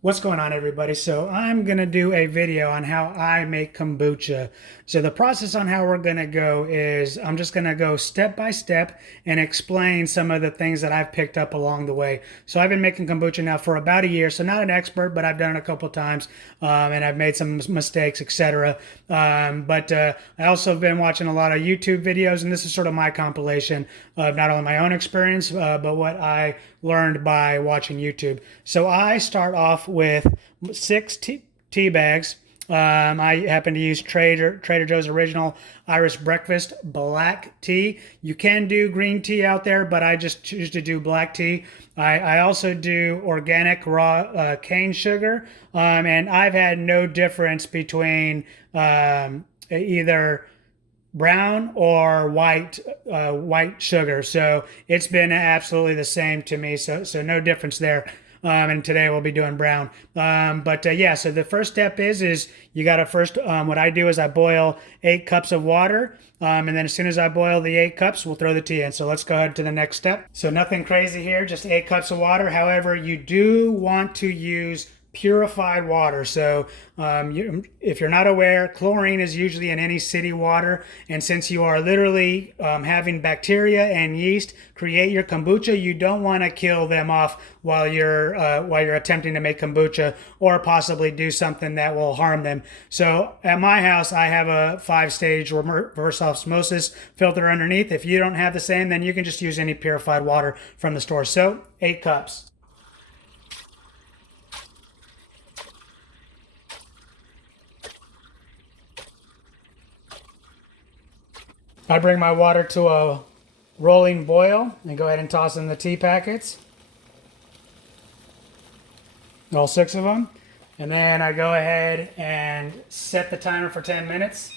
What's going on, everybody? So I'm going to do a video on how I make kombucha. So the process on how we're going to go is I'm just going to go step by step and explain some of the things that I've picked up along the way. So I've been making kombucha now for about a year, so not an expert, but I've done it a couple times, and I've made some mistakes, etc. But I also have been watching a lot of YouTube videos, and this is sort of my compilation of not only my own experience, but what I learned by watching YouTube. So I start off with six tea bags. I happen to use Trader Joe's Original Irish Breakfast black tea. You can do green tea out there, but I just choose to do black tea. I also do organic raw cane sugar, and I've had no difference between either brown or white sugar. So it's been absolutely the same to me. So no difference there. And today we'll be doing brown. Yeah, so the first step is you got to first, what I do is I boil 8 cups of water. And then as soon as I boil the 8 cups, we'll throw the tea in. So let's go ahead to the next step. So nothing crazy here, just 8 cups of water. However, you do want to use purified water. So if you're not aware, chlorine is usually in any city water, and since you are literally having bacteria and yeast create your kombucha, you don't want to kill them off while you're attempting to make kombucha, or possibly do something that will harm them. So at my house, I have a 5-stage reverse osmosis filter underneath. If you don't have the same, then you can just use any purified water from the store. So 8 cups. I bring my water to a rolling boil and go ahead and toss in the tea packets, all 6 of them. And then I go ahead and set the timer for 10 minutes.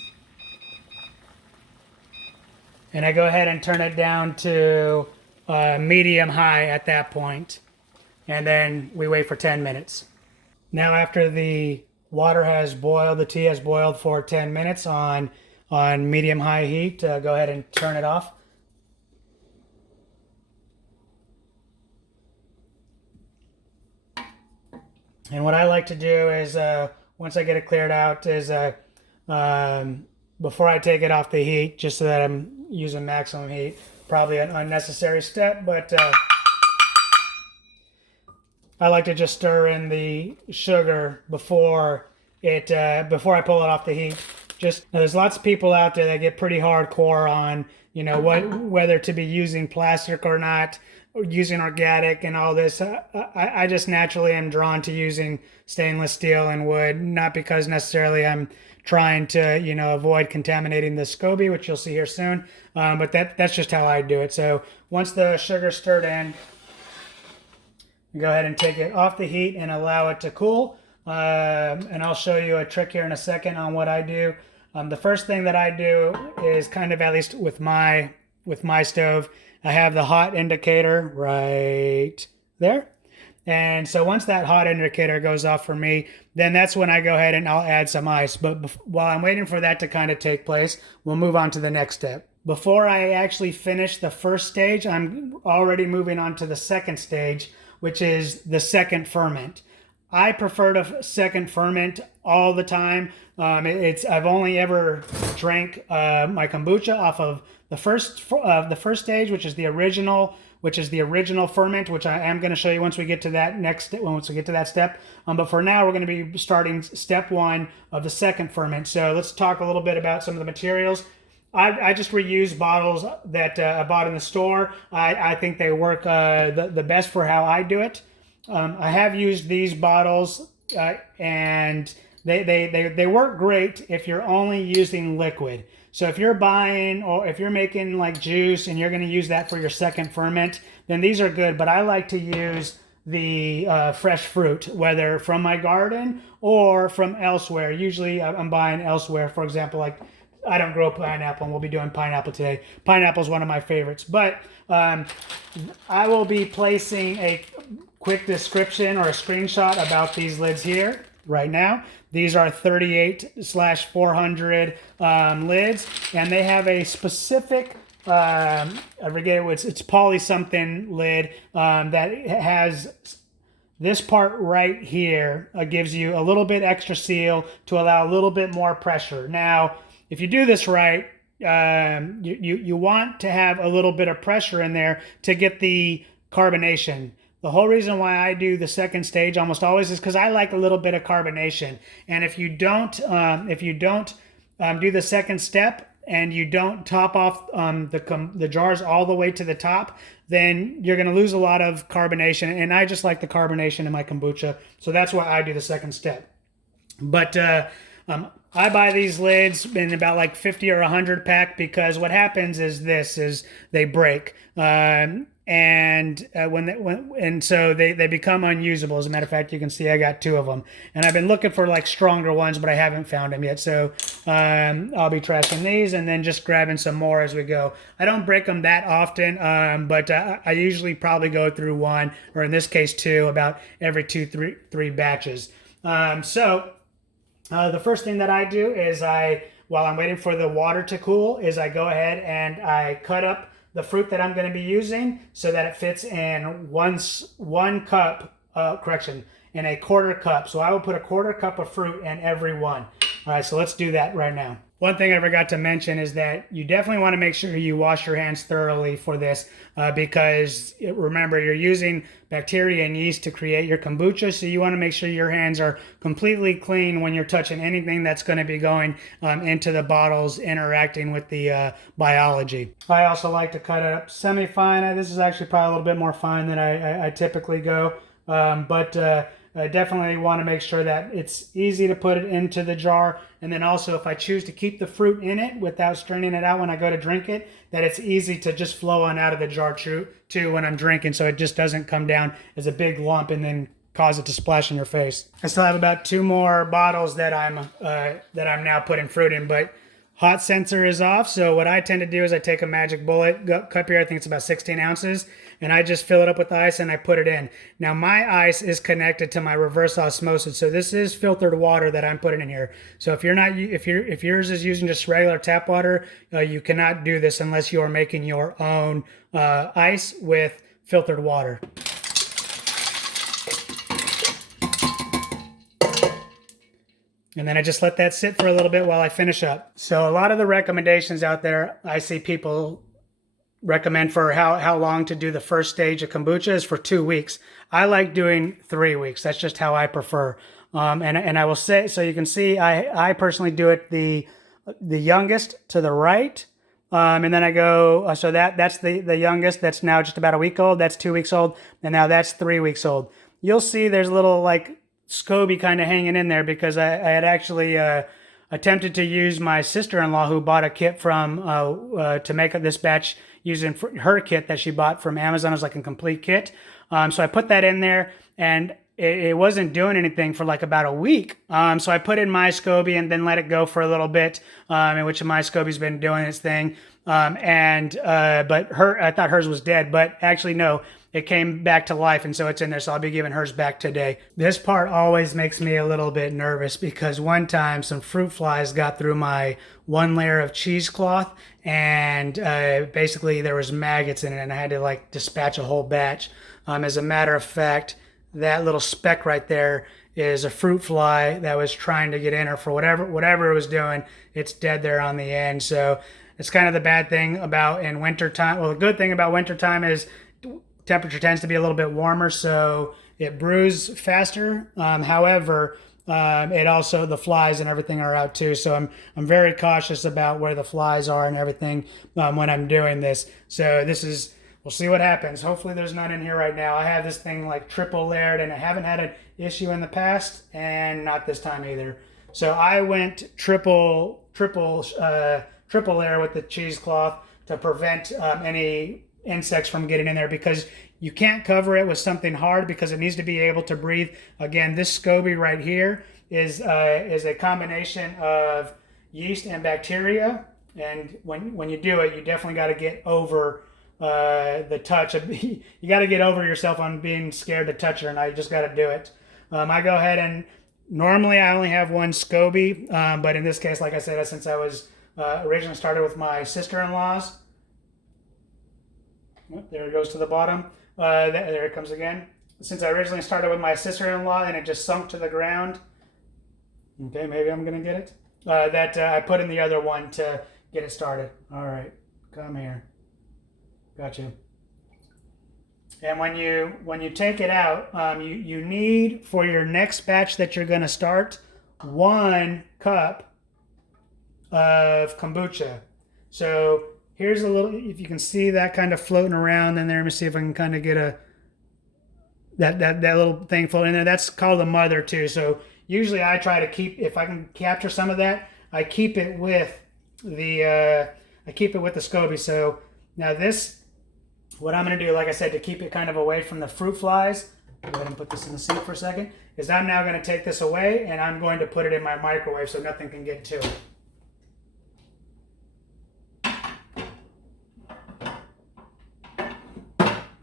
And I go ahead and turn it down to medium high at that point. And then we wait for 10 minutes. Now after the water has boiled, the tea has boiled for 10 minutes on medium high heat, go ahead and turn it off. And what I like to do is, once I get it cleared out, is before I take it off the heat, just so that I'm using maximum heat, probably an unnecessary step, but I like to just stir in the sugar before I pull it off the heat. Just now, there's lots of people out there that get pretty hardcore on, whether to be using plastic or not, or using organic and all this. I just naturally am drawn to using stainless steel and wood, not because necessarily I'm trying to, avoid contaminating the Scoby, which you'll see here soon. But that's just how I do it. So once the sugar's stirred in, go ahead and take it off the heat and allow it to cool. And I'll show you a trick here in a second on what I do. The first thing that I do is kind of, at least with my stove, I have the hot indicator right there. And so once that hot indicator goes off for me, then that's when I go ahead and I'll add some ice. But while I'm waiting for that to kind of take place, we'll move on to the next step. Before I actually finish the first stage, I'm already moving on to the second stage, which is the second ferment. I prefer to second ferment all the time. I've only ever drank my kombucha off of the first stage, which is the original ferment, which I am going to show you once we get to that step. But for now, we're going to be starting step 1 of the second ferment. So let's talk a little bit about some of the materials. I just reuse bottles that I bought in the store. I think they work the best for how I do it. I have used these bottles, and they work great if you're only using liquid. So if you're buying, or if you're making like juice and you're going to use that for your second ferment, then these are good. But I like to use the fresh fruit, whether from my garden or from elsewhere. Usually I'm buying elsewhere. For example, like I don't grow pineapple, and we'll be doing pineapple today. Pineapple is one of my favorites. But I will be placing a quick description or a screenshot about these lids here right now. These are 38/400 lids, and they have a specific I forget it's poly something lid that has This part right here gives you a little bit extra seal to allow a little bit more pressure. Now, if you do this right, you want to have a little bit of pressure in there to get the carbonation. The whole reason why I do the second stage almost always is because I like a little bit of carbonation. And if you don't do the second step and you don't top off the jars all the way to the top, then you're going to lose a lot of carbonation. And I just like the carbonation in my kombucha, so that's why I do the second step. But I buy these lids in about like 50 or 100 pack, because what happens is they break. So they become unusable. As a matter of fact, you can see I got 2 of them, and I've been looking for like stronger ones, but I haven't found them yet. So I'll be trashing these and then just grabbing some more as we go. I don't break them that often, but I usually probably go through 1, or in this case 2, about every 3 batches. The first thing that I do is while I'm waiting for the water to cool, is I go ahead and I cut up the fruit that I'm going to be using so that it fits in one cup, in a quarter cup. So I will put a quarter cup of fruit in every one. All right, so let's do that right now. One thing I forgot to mention is that you definitely want to make sure you wash your hands thoroughly for this, because remember, you're using bacteria and yeast to create your kombucha, so you want to make sure your hands are completely clean when you're touching anything that's going to be going into the bottles, interacting with the biology. I also like to cut it up semi-fine. This is actually probably a little bit more fine than I typically go, but I definitely want to make sure that it's easy to put it into the jar. And then also, if I choose to keep the fruit in it without straining it out when I go to drink it, that it's easy to just flow on out of the jar too when I'm drinking, so it just doesn't come down as a big lump and then cause it to splash in your face. I still have about 2 more bottles that I'm now putting fruit in, but hot sensor is off. So what I tend to do is I take a magic bullet cup here. I think it's about 16 ounces. And I just fill it up with ice and I put it in. Now my ice is connected to my reverse osmosis. So this is filtered water that I'm putting in here. So if yours is using just regular tap water, you cannot do this unless you are making your own ice with filtered water. And then I just let that sit for a little bit while I finish up. So a lot of the recommendations out there, I see people recommend for how long to do the first stage of kombucha is for 2 weeks. I like doing 3 weeks. That's just how I prefer. And I will say, so you can see, I personally do it the youngest to the right. And then I go, so that's the youngest. That's now just about a week old. That's 2 weeks old. And now that's 3 weeks old. You'll see there's a little like Scoby kind of hanging in there, because I had actually attempted to use my sister-in-law, who bought a kit from to make this batch using her kit that she bought from Amazon. It was like a complete kit. So I put that in there, and it wasn't doing anything for like about a week. So I put in my Scoby and then let it go for a little bit, in which my Scoby's been doing its thing. But I thought hers was dead, but actually no, it came back to life, and so it's in there. So I'll be giving hers back today. This part always makes me a little bit nervous, because one time some fruit flies got through my 1 layer of cheesecloth, and basically there was maggots in it, and I had to like dispatch a whole batch. As a matter of fact, that little speck right there is a fruit fly that was trying to get in, or for whatever it was doing, it's dead there on the end. So it's kind of the bad thing about in wintertime. Well, the good thing about wintertime is temperature tends to be a little bit warmer, so it brews faster. However, it also, the flies and everything are out too. So I'm very cautious about where the flies are and everything when I'm doing this. So we'll see what happens. Hopefully there's none in here right now. I have this thing like triple layered, and I haven't had an issue in the past, and not this time either. So I went triple layer with the cheesecloth to prevent any insects from getting in there, because you can't cover it with something hard, because it needs to be able to breathe. Again, this Scoby right here is a combination of yeast and bacteria, and when you do it, you definitely got to get over the touch. You got to get over yourself on being scared to touch her, and I just got to do it. I go ahead and normally I only have 1 Scoby, but in this case, like I said, since I was originally started with my sister-in-law's. There it goes to the bottom. There it comes again. since I originally started with my sister-in-law and it just sunk to the ground. Okay, maybe I'm gonna get it. I put in the other one to get it started. All right, come here. Got you. And when you take it out, you need, for your next batch that you're gonna start, 1 cup of kombucha. So here's a little, if you can see that kind of floating around in there. Let me see if I can kind of get that little thing floating in there. That's called a mother too. So usually I try to keep, if I can capture some of that, I keep it with the Scoby. So now this, what I'm going to do, like I said, to keep it kind of away from the fruit flies, go ahead and put this in the sink for a second, is I'm now going to take this away and I'm going to put it in my microwave so nothing can get to it.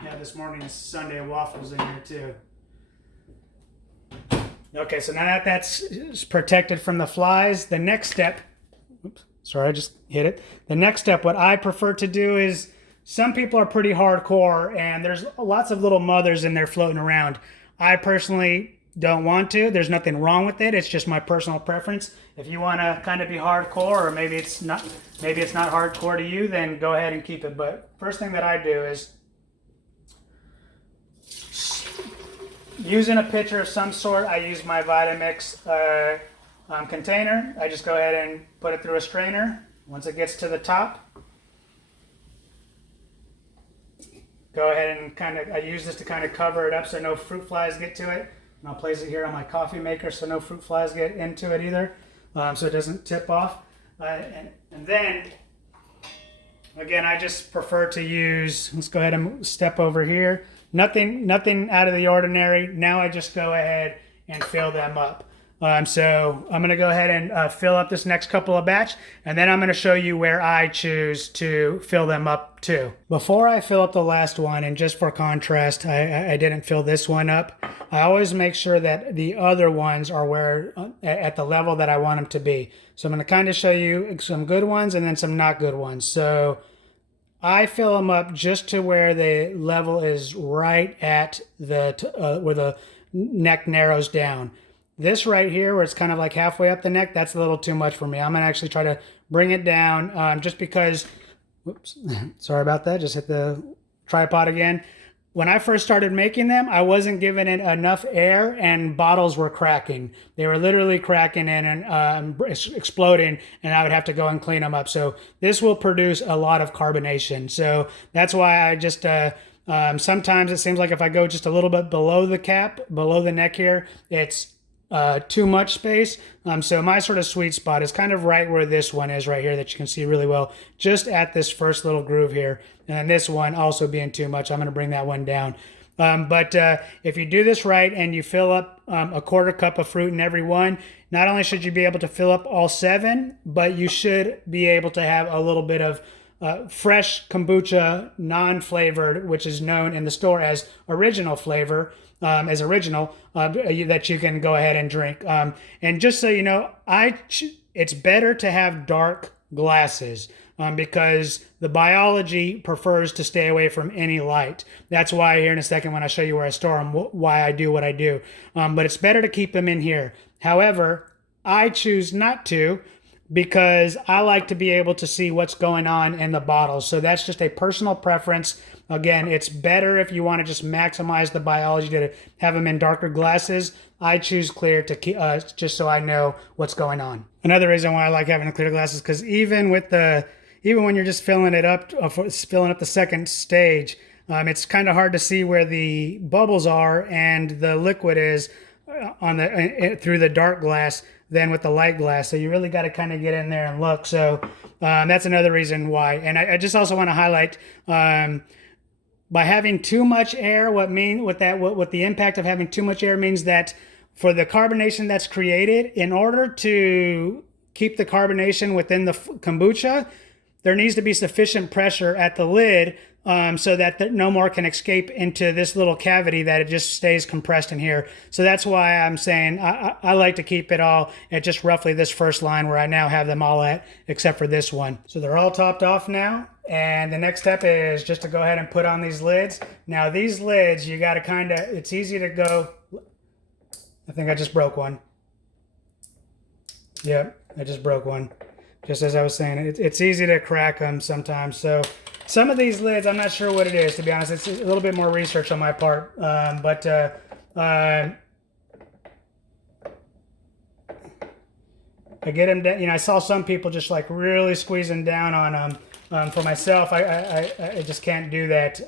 Yeah, this morning's Sunday waffles in here too. Okay, so now that that's protected from the flies, the next step, oops, sorry, I just hit it. The next step, what I prefer to do is, some people are pretty hardcore and there's lots of little mothers in there floating around. I personally don't want to. There's nothing wrong with it. It's just my personal preference. If you want to kind of be hardcore, or maybe it's not hardcore to you, then go ahead and keep it. But first thing that I do is, using a pitcher of some sort, I use my Vitamix container. I just go ahead and put it through a strainer. Once it gets to the top, go ahead and I use this to kind of cover it up so no fruit flies get to it. And I'll place it here on my coffee maker so no fruit flies get into it either, so it doesn't tip off. And then, again, I just prefer to use, let's go ahead and step over here. Nothing out of the ordinary. Now I just go ahead and fill them up. So I'm going to go ahead and fill up this next couple of batch, and then I'm going to show you where I choose to fill them up to. Before I fill up the last one, and just for contrast, I didn't fill this one up. I always make sure that the other ones are where at the level that I want them to be. So I'm going to kind of show you some good ones and then some not good ones. So I fill them up just to where the level is right at where the neck narrows down. This right here, where it's kind of like halfway up the neck, that's a little too much for me. I'm going to actually try to bring it down just because, whoops, sorry about that. Just hit the tripod again. When I first started making them, I wasn't giving it enough air and bottles were cracking. They were literally cracking and exploding, and I would have to go and clean them up. So this will produce a lot of carbonation. So that's why I just... sometimes it seems like if I go just a little bit below the cap, below the neck here, it's too much space. So my sort of sweet spot is kind of right where this one is right here that you can see really well, just at this first little groove here. And then this one also being too much, I'm going to bring that one down. But if you do this right and you fill up a 1/4 cup of fruit in every one, not only should you be able to fill up all 7, but you should be able to have a little bit of fresh kombucha, non-flavored, which is known in the store as original flavor, that you can go ahead and drink. And just so you know, it's better to have dark glasses because the biology prefers to stay away from any light. That's why here in a second when I show you where I store them, why I do what I do. But it's better to keep them in here. However, I choose not to, because I like to be able to see what's going on in the bottles. So that's just a personal preference. Again, it's better if you want to just maximize the biology to have them in darker glasses. I choose clear to keep, just so I know what's going on. Another reason why I like having the clear glasses, because even when you're just filling it up, filling up the second stage, it's kind of hard to see where the bubbles are and the liquid is through the dark glass than with the light glass. So you really got to kind of get in there and look. So that's another reason why. And I just also want to highlight, by having too much air, what the impact of having too much air means that for the carbonation that's created, in order to keep the carbonation within the kombucha, there needs to be sufficient pressure at the lid so that no more can escape into this little cavity, that it just stays compressed in here. So that's why I'm saying I like to keep it all at just roughly this first line where I now have them all at, except for this one. So they're all topped off now. And the next step is just to go ahead and put on these lids. Now these lids, you got to kind of, it's easy to go, I think I just broke one. Yep, I just broke one. Just as I was saying, it's easy to crack them sometimes. So some of these lids, I'm not sure what it is, to be honest. It's a little bit more research on my part. I get them down, you know, I saw some people just like really squeezing down on them. For myself, I just can't do that.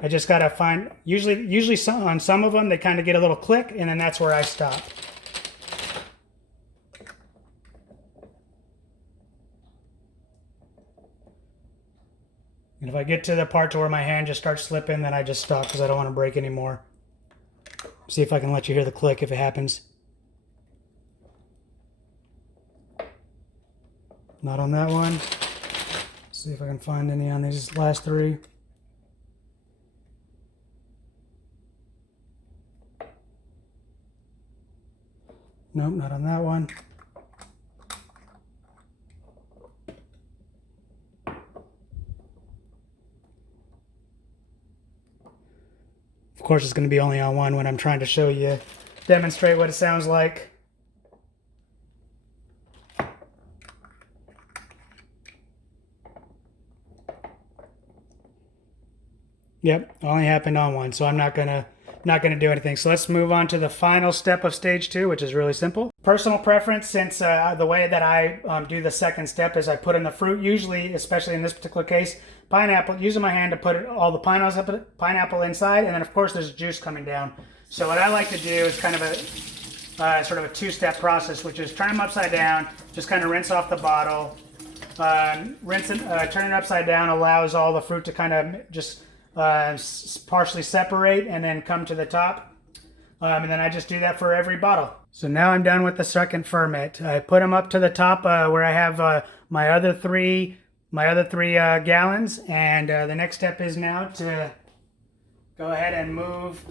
I just gotta find, usually on some of them, they kind of get a little click, and then that's where I stop. And if I get to the part to where my hand just starts slipping, then I just stop because I don't want to break anymore. See if I can let you hear the click if it happens. Not on that one. See if I can find any on these last three. Nope, not on that one. Of course, it's going to be only on one when I'm trying to show you, demonstrate what it sounds like. Yep, only happened on one, so I'm not gonna do anything. So let's move on to the final step of stage 2, which is really simple. Personal preference, since the way that I do the second step is I put in the fruit, usually, especially in this particular case, pineapple, using my hand to put all the pineapple inside, and then of course there's juice coming down. So what I like to do is kind of a sort of a two-step process, which is turn them upside down, just kind of rinse off the bottle, rinse it, turn it upside down allows all the fruit to kind of just partially separate and then come to the top. And then I just do that for every bottle. So now I'm done with the second ferment. I put them up to the top where I have my other three gallons, and the next step is now to go ahead and move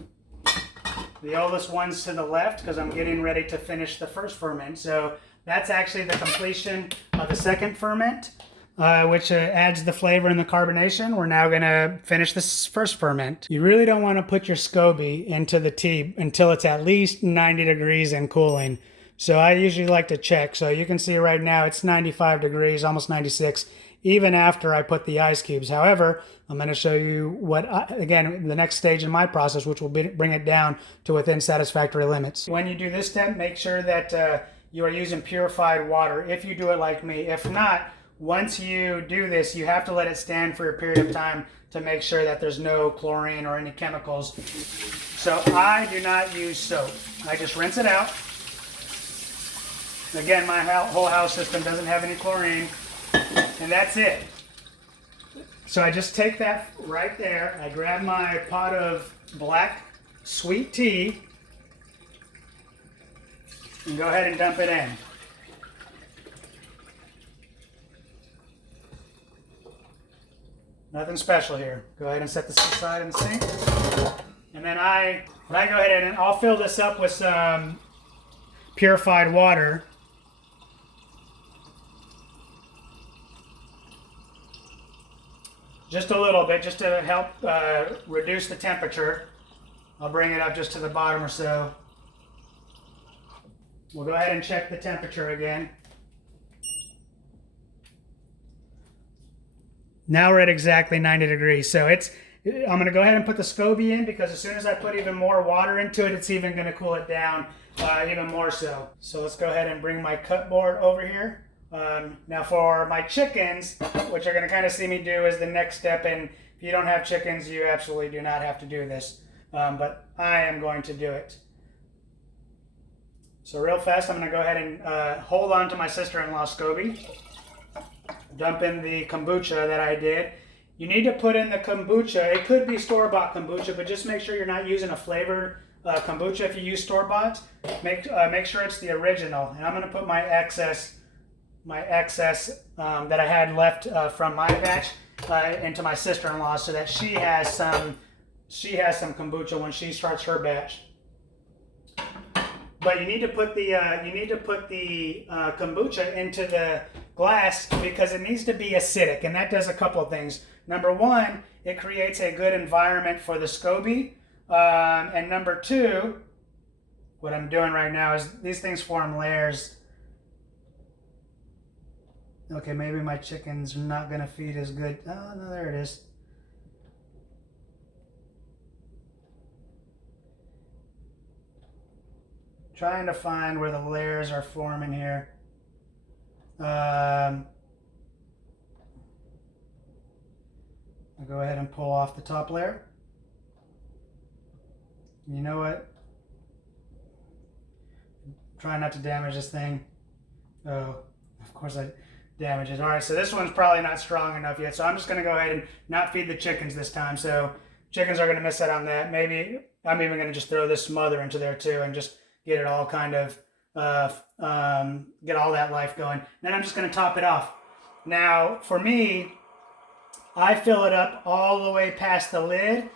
the oldest ones to the left because I'm getting ready to finish the first ferment. So that's actually the completion of the second ferment, which adds the flavor and the carbonation. We're now going to finish this first ferment. You really don't want to put your Scoby into the tea until it's at least 90 degrees and cooling. So I usually like to check. So you can see right now it's 95 degrees, almost 96, even after I put the ice cubes. However, I'm going to show you again, the next stage in my process, which will bring it down to within satisfactory limits. When you do this step, make sure that you are using purified water if you do it like me. If not, once you do this, you have to let it stand for a period of time to make sure that there's no chlorine or any chemicals. So I do not use soap. I just rinse it out. Again, my whole house system doesn't have any chlorine, and that's it. So I just take that right there. I grab my pot of black sweet tea and go ahead and dump it in. Nothing special here. Go ahead and set this aside in the sink. And then I go ahead and I'll fill this up with some purified water. Just a little bit, just to help reduce the temperature. I'll bring it up just to the bottom or so. We'll go ahead and check the temperature again. Now we're at exactly 90 degrees. So I'm going to go ahead and put the Scoby in because as soon as I put even more water into it, it's even going to cool it down even more so. So let's go ahead and bring my cut board over here. Now for my chickens, which you're going to kind of see me do as the next step, and if you don't have chickens, you absolutely do not have to do this. But I am going to do it. So real fast, I'm going to go ahead and hold on to my sister-in-law Scoby. Dump in the kombucha that I did. You need to put in the kombucha. It could be store-bought kombucha, but just make sure you're not using a flavored kombucha. If you use store-bought, make sure it's the original. And I'm going to put my excess that I had left from my batch into my sister-in-law, so that she has some kombucha when she starts her batch. But you need to put the kombucha into glass because it needs to be acidic, and that does a couple of things. Number one, it creates a good environment for the Scoby. And number two, what I'm doing right now is these things form layers. Okay, maybe my chicken's not gonna feed as good. Oh, no, there it is. Trying to find where the layers are forming here. I'll go ahead and pull off the top layer. You know what? Try not to damage this thing. Oh, of course I damaged it. All right, so this one's probably not strong enough yet, so I'm just going to go ahead and not feed the chickens this time. So chickens are going to miss out on that. Maybe I'm even going to just throw this smother into there too and just get it all kind of, get all that life going. Then I'm just going to top it off. Now, for me, I fill it up all the way past the lid.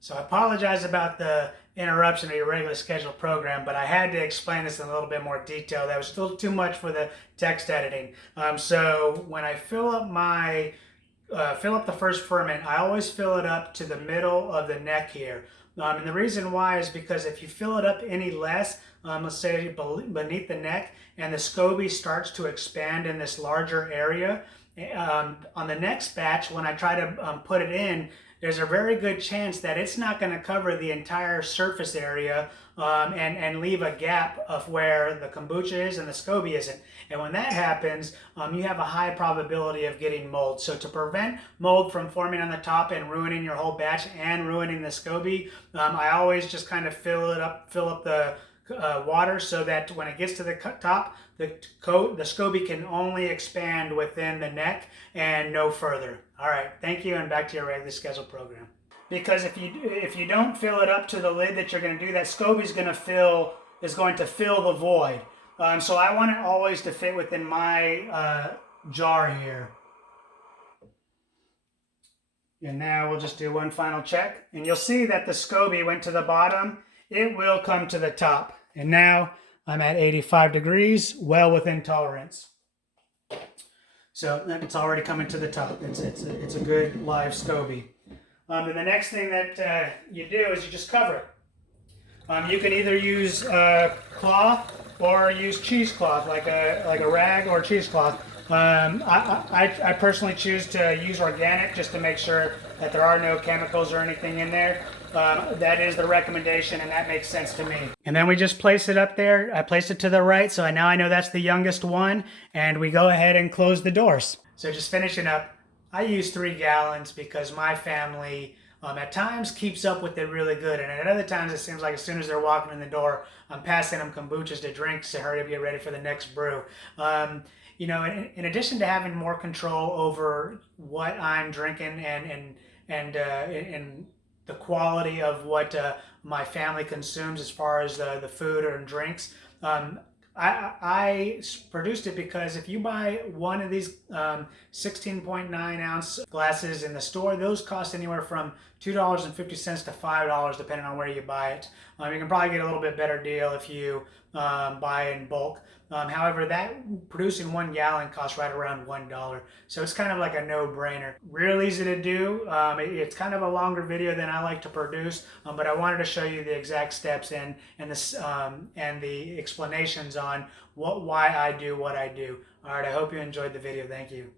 So I apologize about the interruption of your regular scheduled program, but I had to explain this in a little bit more detail. That was still too much for the text editing. So when I fill up the first ferment, I always fill it up to the middle of the neck here. And the reason why is because if you fill it up any less, let's say beneath the neck, and the Scoby starts to expand in this larger area, on the next batch, when I try to put it in, there's a very good chance that it's not going to cover the entire surface area and leave a gap of where the kombucha is and the Scoby isn't. And when that happens, you have a high probability of getting mold. So to prevent mold from forming on the top and ruining your whole batch and ruining the Scoby, I always just kind of fill up the water so that when it gets to the top, the Scoby can only expand within the neck and no further. All right, thank you, and back to your regularly scheduled program. Because if you don't fill it up to the lid that you're going to do, that Scoby is going to fill the void. So I want it always to fit within my jar here. And now we'll just do one final check, and you'll see that the Scoby went to the bottom. It will come to the top. And now I'm at 85 degrees, well within tolerance. So it's already coming to the top. It's a good live Scoby. And the next thing that you do is you just cover it. You can either use cloth or use cheesecloth, like a rag or cheesecloth. I personally choose to use organic just to make sure that there are no chemicals or anything in there. That is the recommendation, and that makes sense to me. And then we just place it up there. I place it to the right, so now I know that's the youngest one, and we go ahead and close the doors. So just finishing up, I use 3 gallons because my family at times keeps up with it really good, and at other times it seems like as soon as they're walking in the door, I'm passing them kombuchas to drink to hurry up, get ready for the next brew. You know, in addition to having more control over what I'm drinking and the quality of what my family consumes as far as the food and drinks, I produced it because if you buy one of these 16.9 ounce glasses in the store, those cost anywhere from $2.50 to $5 depending on where you buy it. You can probably get a little bit better deal if you buy in bulk. However, that producing 1 gallon costs right around $1. So it's kind of like a no-brainer. Real easy to do. It's kind of a longer video than I like to produce, but I wanted to show you the exact steps and the explanations on why I do what I do. All right, I hope you enjoyed the video. Thank you.